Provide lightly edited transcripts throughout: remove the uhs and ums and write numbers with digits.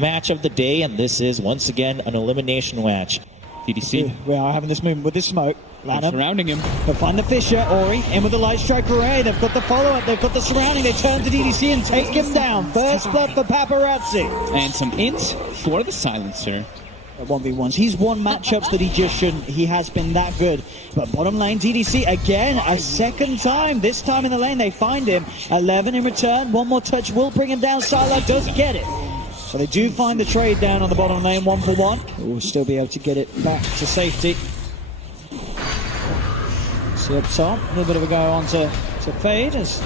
Match of the day, and this is once again an elimination match. TDC. We are having this movement with this smoke. Lanham Surrounding him. They'll find the Fisher. Ori in with the light strike array. They've got the follow-up. They've got the surrounding. They turn to DDC and take him down. First blood for Paparazzi. And some int for the silencer. 1v1s. He's won matchups that he just shouldn't. He has been that good. But bottom lane, DDC again, a second time. This time in the lane, they find him. 11 in return. One more touch will bring him down. Sylar does get it. So they do find the trade down on the bottom lane, 1-for-1. We'll still be able to get it back to safety. See up top, a little bit of a go on to Fade. Is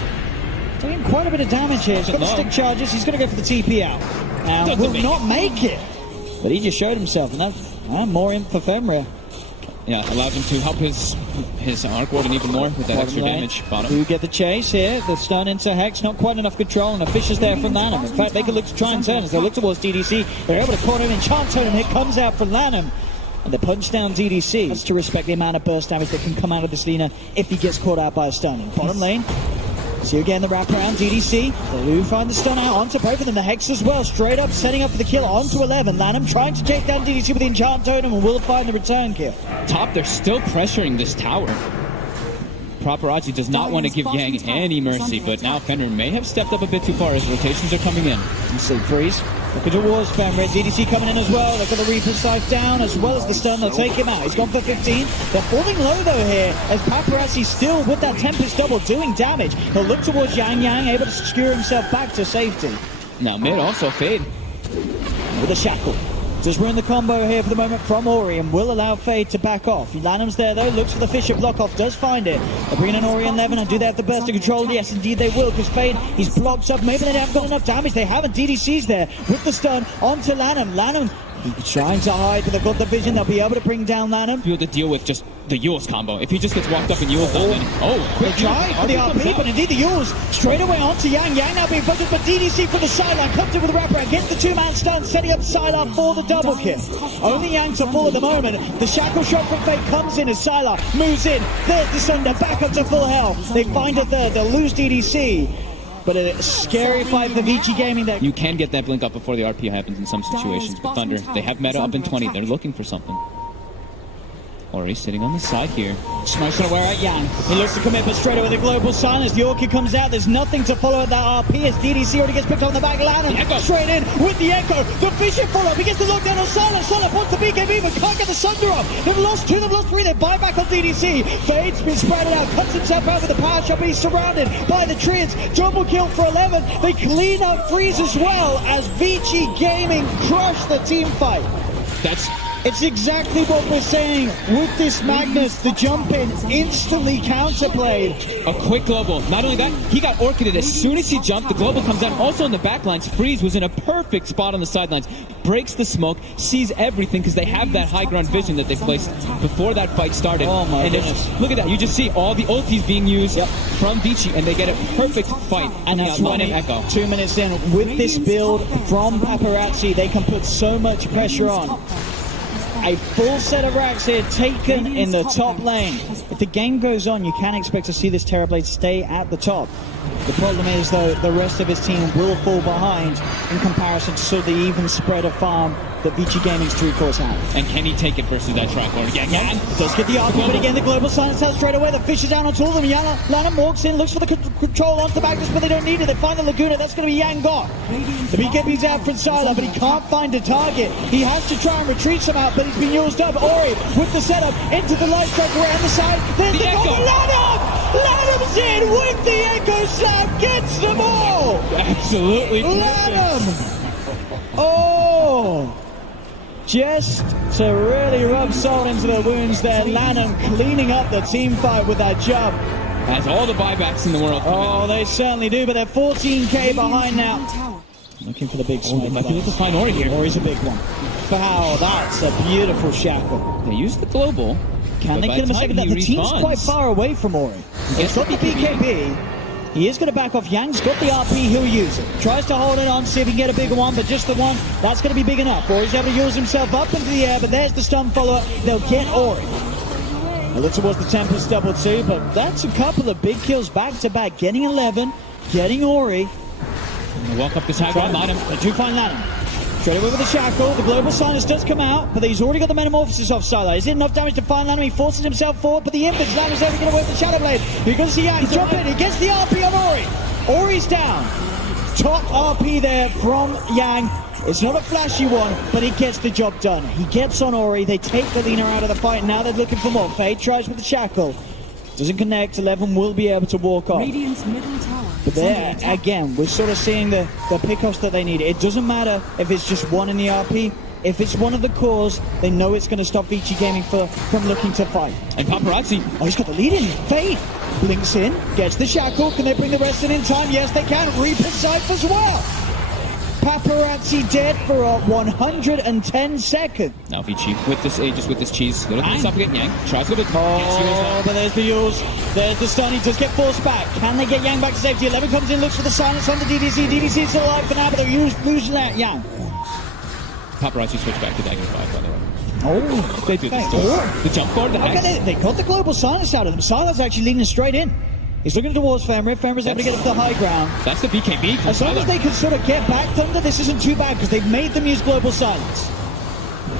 doing quite a bit of damage here. He's got the stick charges. He's going to go for the TP out. Now, will not make it. But he just showed himself. And more in for Femria. Yeah, allowed him to help his Arc Warden even more with that extra damage. Bottom. Do get the chase here. The stun into Hex. Not quite enough control. And a Fisher's there from Lanham. In fact, they could look to try and turn as they look towards DDC. They're able to corner him. Enchant Totem hit comes out from Lanham. And they punch down DDC. That's to respect the amount of burst damage that can come out of this Lina if he gets caught out by a stun. Bottom lane. See again the wraparound, DDC. They do find the stun out onto both of them. The Hex as well, straight up setting up for the kill onto 11. Lanham trying to take down DDC with the Enchant Totem and will find the return kill. Top, they're still pressuring this tower. Paparazzi does not want to give Yang any mercy, but now Fenrir may have stepped up a bit too far as rotations are coming in. You see Freeze. Look towards Fenrir. DDC coming in as well. They've got the Reaper's Scythe down as well as the stun. They'll take him out. He's gone for 15. They're falling low though here as Paparazzi still with that Tempest double doing damage. He'll look towards Yang, able to secure himself back to safety. Now mid also Fade. With a shackle. Just ruin the combo here for the moment from Ori and will allow Fade to back off. Lanham's there though, looks for the Fisher block off, does find it. They're bringing in Ori and Levin, and do they have the burst of control? Yes, indeed they will, because Fade, he's blocked up. Maybe they haven't got enough damage. They haven't. DDC's there with the stun onto Lanham. Lanham trying to hide, but they've got the vision. They'll be able to bring down Lanham. Be able to deal with just the Yules combo. If he just gets walked up and Yules down, then quick try for the RP, but indeed the Yules straight away onto Yang. Yang now being focused, but DDC from the sideline comes in with the wraparound, gets the two-man stun, setting up Sylar for the double kill. Only Yang to full at the moment. The shackle shot from Fate comes in as Sylar moves in. There's the Sunder back up to full health. They find a third. They'll lose DDC. But a scary fight for VG Gaming there. You can get that blink up before the RP happens in some situations, but Thunder, they have meta up in 20. They're looking for something. Ori sitting on the side here. Smoke's gonna wear out Yang. He looks to commit, but straight away the global silence. The Orchid comes out. There's nothing to follow at that RP as DDC already gets picked on the back. Lanham straight in with the Echo. The Fisher follow-up. He gets the lockdown on Silence. Silence wants the BKB, but can't get the Sunder off. They've lost 2, they've lost 3. They buy back on DDC. Fade's been spread out, cuts himself out with the power shot, but he's surrounded by the Triads. Double kill for 11. They clean up Freeze as well as VG Gaming crush the team fight. It's exactly what we're saying with this Magnus. The jump in instantly counterplayed. A quick global. Not only that, he got orchided as soon as he jumped. The global comes out. Also in the backlines, Freeze was in a perfect spot on the sidelines. Breaks the smoke, sees everything because they have that high ground vision that they placed before that fight started. Oh my goodness. Look at that. You just see all the ultis being used from Vici, and they get a perfect fight. And now 2 minutes in, with this build from Paparazzi, they can put so much pressure on. A full set of racks here taken in the top lane. If the game goes on, you can expect to see this Terrorblade stay at the top. The problem is, though, the rest of his team will fall behind in comparison to sort of the even spread of farm that VG Gaming's true course have. And can he take it versus that track board again? Does get the RP, but again, the global silence out straight away. The Fish is down on all of them. Lanham walks in, looks for the control onto the Magnus, but they don't need it. They find the Laguna. That's going to be Yang got. The BKB's out from Sylar, but he can't find a target. He has to try and retreat somehow, but he's been used up. Ori with the setup into the light strike around the side. There's the goal. Lanham's in with the Echo Slam. Gets them all. Absolutely. Lanham. Oh. Just to really rub salt into the wounds there. Lanham cleaning up the team fight with that jump. Has all the buybacks in the world. Oh, they certainly do, but they're 14k behind now. Looking for the big smoke. They might be able to find Ori here. Ori's a big one. Wow, that's a beautiful shackle. They use the global. Can they kill him a second? The team's quite far away from Ori. He's got the BKB. He is going to back off. Yang's got the RP, he'll use it. Tries to hold it on, see if he can get a bigger one, but just the one, that's going to be big enough. Ori's able to use himself up into the air, but there's the stun follower. They'll get Ori. They look towards the Tempest double too, but that's a couple of big kills back to back. Getting 11, getting Ori. Walk up this high ground, Lanham. They do find Lanham. Straight away with the shackle. The global silence does come out, but he's already got the metamorphosis off Sylar. Is it enough damage to find Lanham? He forces himself forward, but the infinite Lanham's never going to work the Shadow Blade. You're going to see Yang jump in. He gets the RP on Ori. Ori's down. Top RP there from Yang. It's not a flashy one, but he gets the job done. He gets on Ori. They take the Lina out of the fight. Now they're looking for more. Fade tries with the shackle. Doesn't connect. 11 will be able to walk off. Radiant's middle tower. But there, again, we're sort of seeing the pickoffs that they need. It doesn't matter if it's just one in the RP. If it's one of the cores, they know it's going to stop VG Gaming from looking to fight. And Paparazzi. Oh, he's got the lead in. Fade. Blinks in. Gets the shackle. Can they bring the rest in time? Yes, they can. Reaper Scythe as well. Paparazzi dead for 110 seconds. Now Vici with this Aegis, with this cheese. They're looking to stop again. Yang tries with it. But there's the Yules. There's the stun. He does get forced back. Can they get Yang back to safety? 11 comes in, looks for the silence on the DDC. DDC is still alive for now, but they're losing that Yang. Paparazzi switch back to Dagger 5, by the way. Oh, they do this. The jump forward, the hex. Okay, they got the global silence out of them. Silence actually leaning straight in. He's looking towards Fenrir. Fenrir's able to get up to the high ground. That's the BKB. As long as they can sort of get back Thunder, this isn't too bad because they've made them use global silence.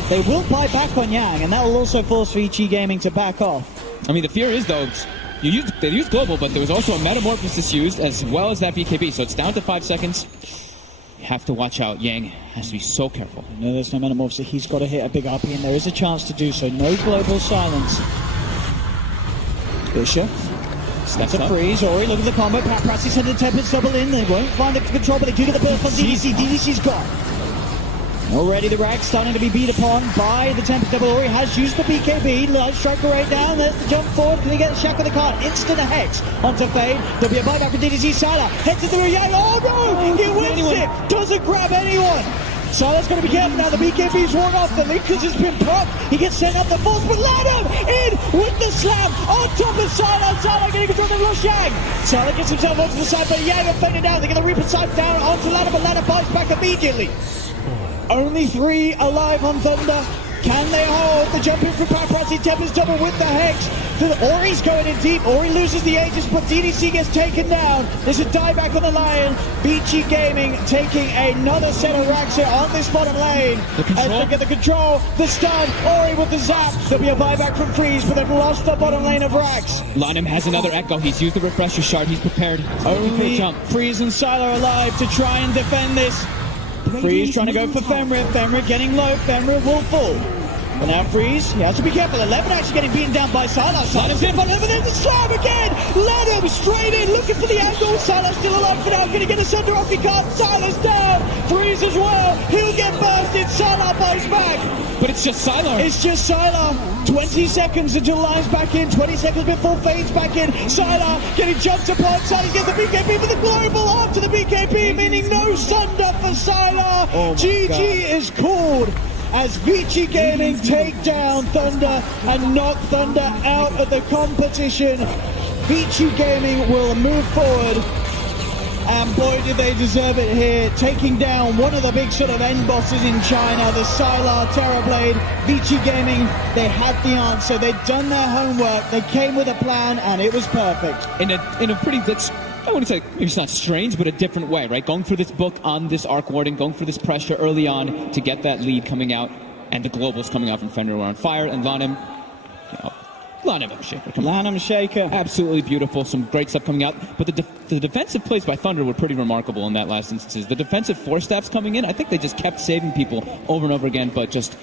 They will buy back on Yang, and that will also force VG Gaming to back off. I mean, the fear is, though, they used global, but there was also a metamorphosis used as well as that BKB, so it's down to 5 seconds. You have to watch out. Yang has to be so careful. No, there's no metamorphosis. He's got to hit a big RP, and there is a chance to do so. No global silence. Bishop. That's a freeze. Ori, look at the combo. Paparazzi sent the Tempest double in. They won't find the control, but they do get the build from DDC. DDC's gone. Already the Rack starting to be beat upon by the Tempest double. Ori has used the BKB. Light striker right down. There's the jump forward. Can he get the shackle of the card? Instant a hex onto Fade. There'll be a buyback for DDC. Sylar heads into the Yang. Oh no! He whips it. Doesn't grab anyone. Sylar's going to be careful now. The BKB's worn off. The Linkers has been propped. He gets sent up the force, but Lanham in with the slam on top of Sylar. Sylar getting control of the Rush Yang. Sylar gets himself onto the side, but Yang are faded down. They get the Reaper Scythe down onto Lanham, but Lanham bites back immediately. Only 3 alive on Thunder. Can they hold the jump in from Paparazzi? Tempest double with the Hex. Ori's going in deep. Ori loses the Aegis, but DDC gets taken down. There's a dieback on the Lion. VG Gaming taking another set of racks here on this bottom lane. As they get the control, the stun, Ori with the zap. There'll be a buyback from Freeze, but they've lost the bottom lane of racks. Lanham has another Echo. He's used the refresher shard. He's prepared. Only Freeze and Sylar alive to try and defend this. Freeze trying to go for Fenrir. Fenrir getting low. Fenrir will fall. But now Freeze, he has to be careful. 11 actually getting beaten down by Sylar. Sylar's in front of him, and there's the slam again. Lanham straight in, looking for the angle. Sylar's still alive for now. Going to get a sender off. He can't. Sylar's down. Freeze as well. He'll get bursted. Sylar buys back. But it's just Sylar. It's just Sylar. 20 seconds until Lion's back in. 20 seconds before Fade's back in. Sylar getting jumped upon. Sylar gets the BKB for the global after the BKB, meaning no Sunder for Sylar. GG is called as VG Gaming take down Thunder and knock Thunder out of the competition. VG Gaming will move forward, and boy did they deserve it here, taking down one of the big sort of end bosses in China, the Sylar Terrorblade. VG Gaming, they had the answer, they'd done their homework, they came with a plan, and it was perfect. In a pretty, I wouldn't say, maybe it's not strange, but a different way, right? Going for this book on this Arc Warden, going for this pressure early on to get that lead coming out, and the globals coming out from Fenrir were on fire, and Lanham, Lanham Shaker. Lanham Shaker. Absolutely beautiful, some great stuff coming out, but the defensive plays by Thunder were pretty remarkable in that last instances. The defensive force stabs coming in, I think they just kept saving people over and over again, but just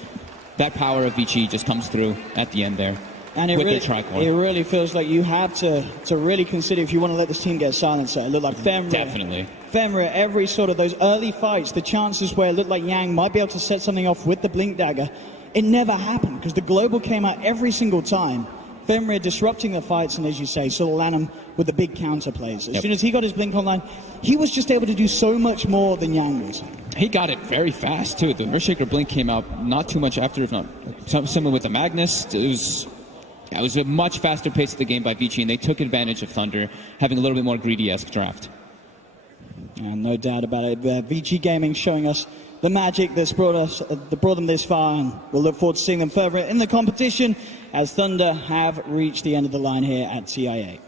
that power of VG just comes through at the end there. And it really feels like you have to really consider if you want to let this team get silenced. It looked like Fenrir. Definitely. Fenrir, every sort of those early fights, the chances where it looked like Yang might be able to set something off with the Blink Dagger, it never happened because the global came out every single time. Fenrir disrupting the fights, and as you say, sort of Lanham with the big counter plays. As soon as he got his Blink online, he was just able to do so much more than Yang was. He got it very fast, too. The Earthshaker Blink came out not too much after, if not similar with the Magnus. It was a much faster pace of the game by VG, and they took advantage of Thunder having a little bit more greedy-esque draft. And no doubt about it. VG Gaming showing us the magic that's brought them this far, and we'll look forward to seeing them further in the competition as Thunder have reached the end of the line here at TI8.